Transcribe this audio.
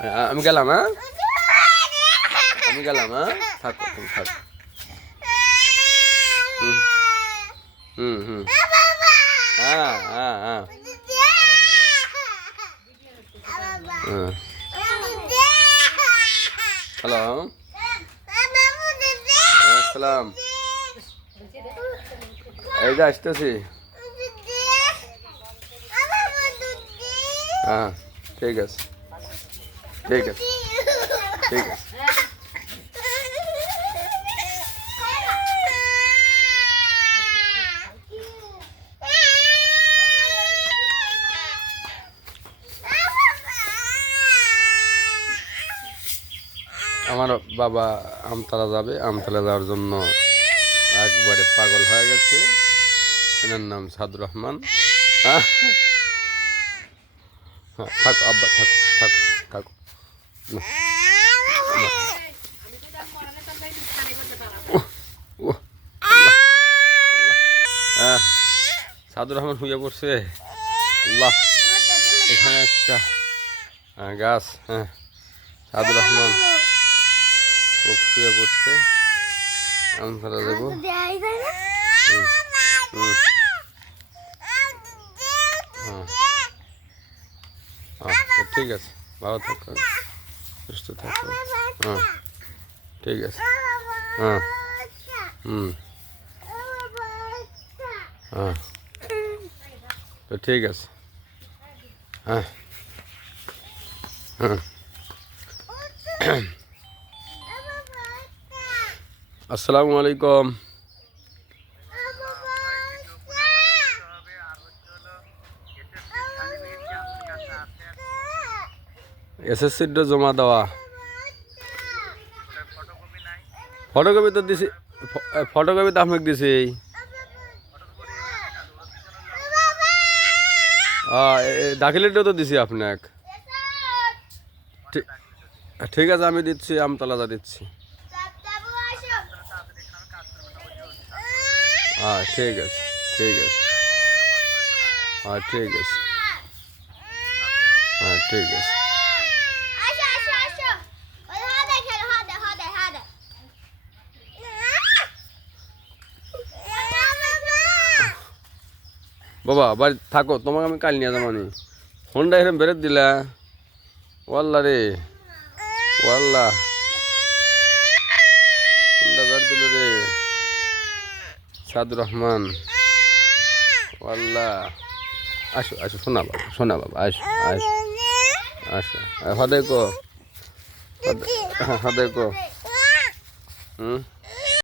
আমি গেলাম, হ্যাঁ আমি গেলাম, হ্যাঁ থাকো তুমি থাকো। হুম হুম হুম হ্যাঁ হ্যাঁ হ্যাঁ হ্যালো আসসালাম, এই যে আসতেছি। হ্যাঁ ঠিক আছে ঠিক আছে ঠিক আছে। আমার বাবা আমতলা যাবে, আমতলা যাওয়ার জন্য একবারে পাগল হয়ে গেছে। এনার নাম সাদুর রহমান। থাকো আব্বা থাকো থাকো থাকো। সাদুর রহমান শুয়ে পড়ছে। আল্লাহ, এখানে একটা গাছ। হ্যাঁ সাদুর রহমান খুব শুয়ে পড়ছে। আমতলা দেবো। ঠিক আছে, ভালো থাকো, সুস্থ থাকো। হ্যাঁ ঠিক আছে। হ্যাঁ হ্যাঁ তো ঠিক আছে। হ্যাঁ হ্যাঁ আসসালামু আলাইকুম। এসএসসির জমা দেওয়া, ফটোকপি তো দিছি, ফটোকপি তো আপনাকে দিছি। দাখিলিটাও তো দিছি আপনাকে। ঠিক আছে আমি দিচ্ছি, আমতলাটা দিচ্ছি। হ্যাঁ ঠিক আছে ঠিক আছে। হ্যাঁ ঠিক আছে। হ্যাঁ ঠিক আছে। বাবা বাড়ি থাকো, তোমাকে আমি কাল নিয়ে যাবো। ফোনটা এরকম বেরোত দিলা, ওয়াল্লা রে ওয়াল্লা, ফোনটা বের দিল রে সাদুর রহমান। ওয়াল্লা আসো আসো, শোনা বাবা শোনা বাবা, আসো আসো আসো। হদেকো হদেকো।